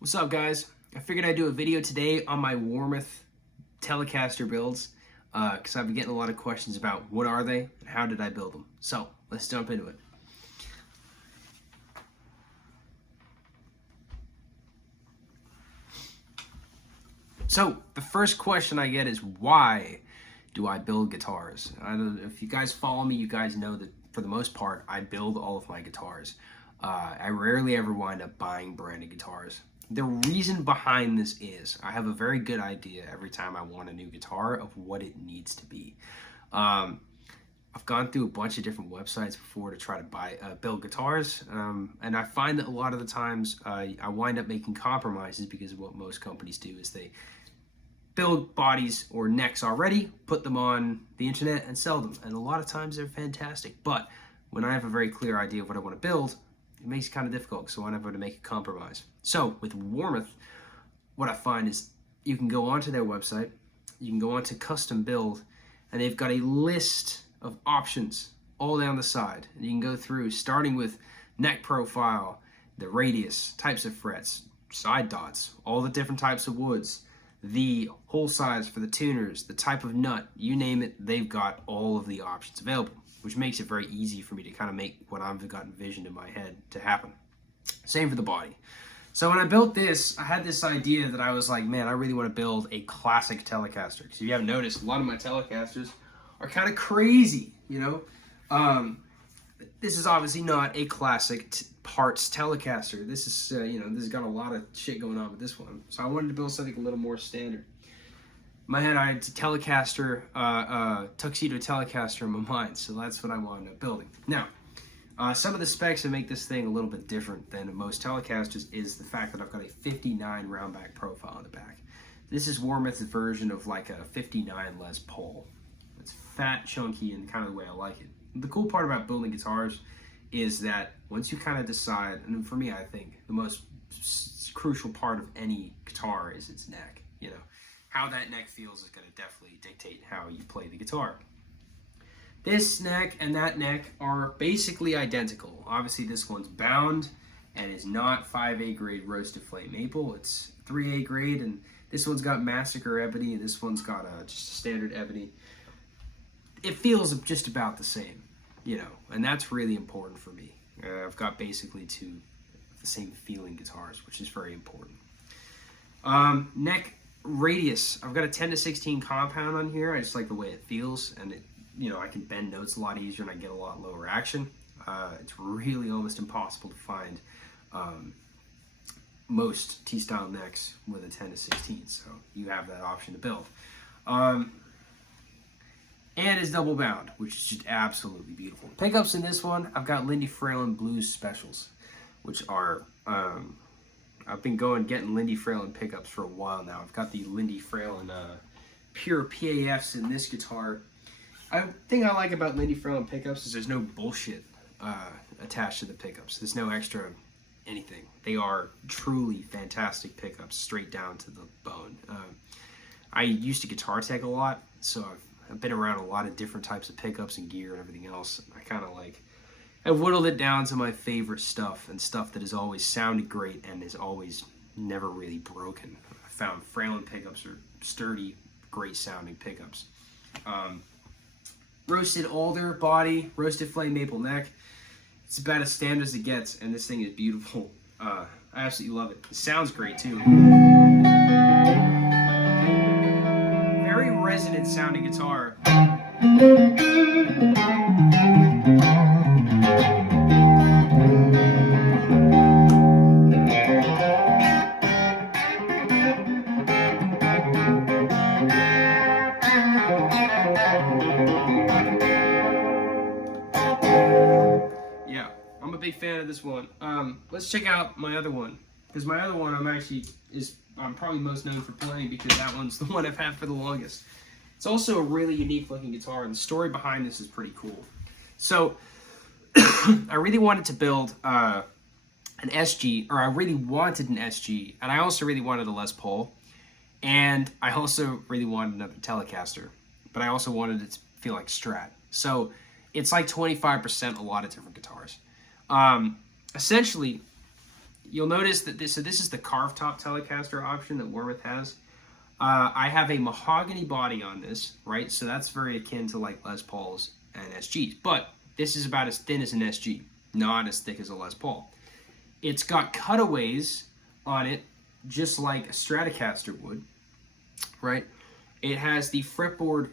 What's up, guys? I figured I'd do a video today on my Warmoth Telecaster builds because I've been getting a lot of questions about what are they and how did I build them. So let's jump into it. So the first question I get is, why do I build guitars? If you guys follow me, you guys know that for the most part I build all of my guitars. I rarely ever wind up buying branded guitars. The reason behind this is I have a very good idea every time I want a new guitar of what it needs to be. I've gone through a bunch of different websites before to try to build guitars, and I find that a lot of the times I wind up making compromises because what most companies do is they build bodies or necks already, put them on the internet and sell them, and a lot of times they're fantastic. But when I have a very clear idea of what I want to build, it makes it kind of difficult, so I never to make a compromise. So with Warmoth, what I find is you can go onto their website, you can go onto custom build, and they've got a list of options all down the side. And you can go through starting with neck profile, the radius, types of frets, side dots, all the different types of woods, the hole size for the tuners, the type of nut, you name it, they've got all of the options available, which makes it very easy for me to kind of make what I've got envisioned in my head to happen. Same for the body. So when I built this, I had this idea that I was like, man, I really want to build a classic Telecaster. Because if you haven't noticed, a lot of my Telecasters are kind of crazy, you know? This is obviously not a classic parts Telecaster. This is, this has got a lot of shit going on with this one. So I wanted to build something a little more standard. In my head, I had Telecaster, tuxedo Telecaster in my mind, so that's what I wound up building. Now, some of the specs that make this thing a little bit different than most Telecasters is the fact that I've got a 59 round back profile on the back. This is Warmoth's version of like a 59 Les Paul. It's fat, chunky, and kind of the way I like it. The cool part about building guitars is that once you kind of decide, and for me, I think the most crucial part of any guitar is its neck, you know. How that neck feels is going to definitely dictate how you play the guitar. This neck and that neck are basically identical. Obviously this one's bound and is not 5A grade roasted flame maple. It's 3A grade, and this one's got massacre ebony, and this one's got just a standard ebony. It feels just about the same, you know, and that's really important for me. I've got basically two the same feeling guitars, which is very important. Neck radius, I've got a 10-16 compound on here. I just like the way it feels, and it, you know, I can bend notes a lot easier and I get a lot lower action. It's really almost impossible to find most T-style necks with a 10-16, so you have that option to build. And it's double bound, which is just absolutely beautiful. Pickups in this one, I've got Lindy Fralin Blues Specials, which are I've been getting Lindy Fralin pickups for a while now. I've got the Lindy Fralin pure PAFs in this guitar. The thing I like about Lindy Fralin pickups is there's no bullshit attached to the pickups. There's no extra anything. They are truly fantastic pickups, straight down to the bone. I used to guitar tech a lot, so I've been around a lot of different types of pickups and gear and everything else. I kind of like, I've whittled it down to my favorite stuff, and stuff that has always sounded great and is always never really broken. I found Fralin pickups are sturdy, great sounding pickups. Roasted alder body, roasted flame maple neck. It's about as standard as it gets, and this thing is beautiful. I absolutely love it. It sounds great too. Very resonant sounding guitar. Yeah, I'm a big fan of this one. Let's check out my other one, because my other one I'm probably most known for playing because that one's the one I've had for the longest. It's also a really unique looking guitar, and the story behind this is pretty cool. So I really wanted to build an SG, or I really wanted an SG, and I also really wanted a Les Paul, and I also really wanted another Telecaster, but I also wanted it to feel like Strat. So it's like 25% a lot of different guitars. Essentially, you'll notice that this is the carved top Telecaster option that Warmoth has. I have a mahogany body on this, right? So that's very akin to like Les Pauls and SGs, but this is about as thin as an SG, not as thick as a Les Paul. It's got cutaways on it, just like a Stratocaster would, right? It has the fretboard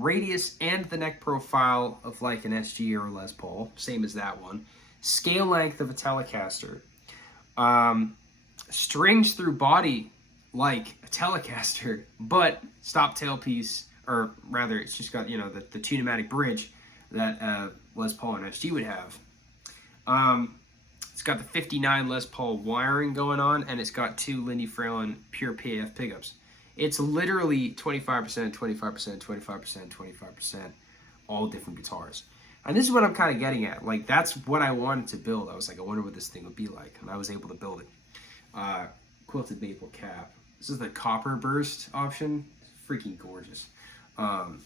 radius and the neck profile of like an SG or a Les Paul, same as that one. Scale length of a Telecaster. Strings through body like a Telecaster, but stop tailpiece, or rather it's just got, you know, the two-pneumatic bridge that Les Paul and SG would have. It's got the 59 Les Paul wiring going on, and it's got 2 Lindy Fralin pure PAF pickups. It's literally 25%, 25%, 25%, 25%, all different guitars. And this is what I'm kind of getting at. Like, that's what I wanted to build. I was like, I wonder what this thing would be like, and I was able to build it. Quilted maple cap. This is the copper burst option. It's freaking gorgeous. And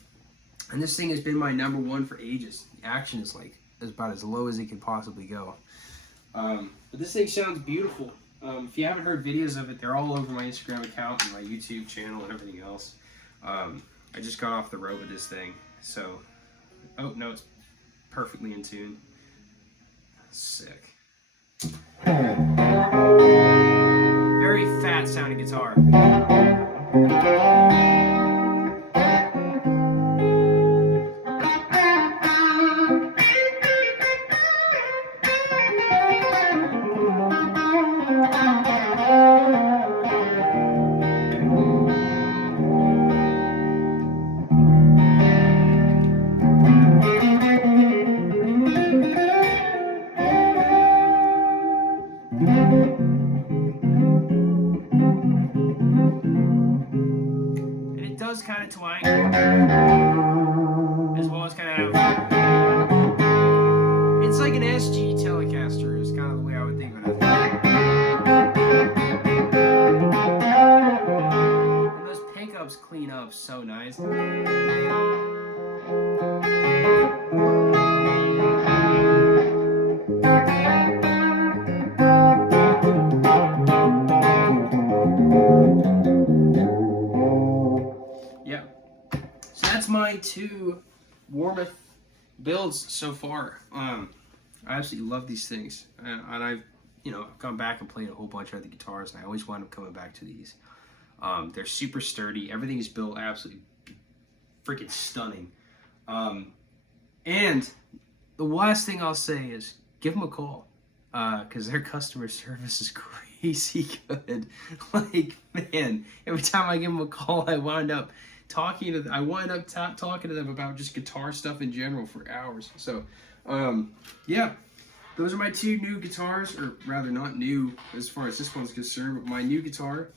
this thing has been my #1 for ages. The action is like about as low as it could possibly go. But this thing sounds beautiful. If you haven't heard videos of it, they're all over my Instagram account and my YouTube channel and everything else. I just got off the road with this thing. So, oh no, it's perfectly in tune. Sick. Very fat sounding guitar. Kind of twang, as well as kind of, it's like an SG Telecaster is kind of the way I would think of it. And those pickups clean up so nice. My 2 Warmoth builds so far. I absolutely love these things, and I've, you know, gone back and played a whole bunch of other guitars, and I always wind up coming back to these. They're super sturdy. Everything is built absolutely freaking stunning. And the last thing I'll say is give them a call, because their customer service is crazy good. Like, man, every time I give them a call, I wind up talking to them about just guitar stuff in general for hours. So, yeah, those are my 2 new guitars, or rather not new as far as this one's concerned, but my new guitar,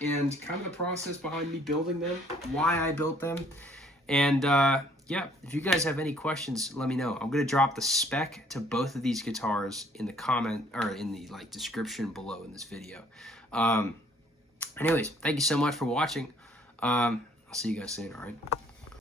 and kind of the process behind me building them, why I built them, and yeah, if you guys have any questions, let me know. I'm gonna drop the spec to both of these guitars in the comment, or in the like description below in this video. Anyways, thank you so much for watching. I'll see you guys soon, all right?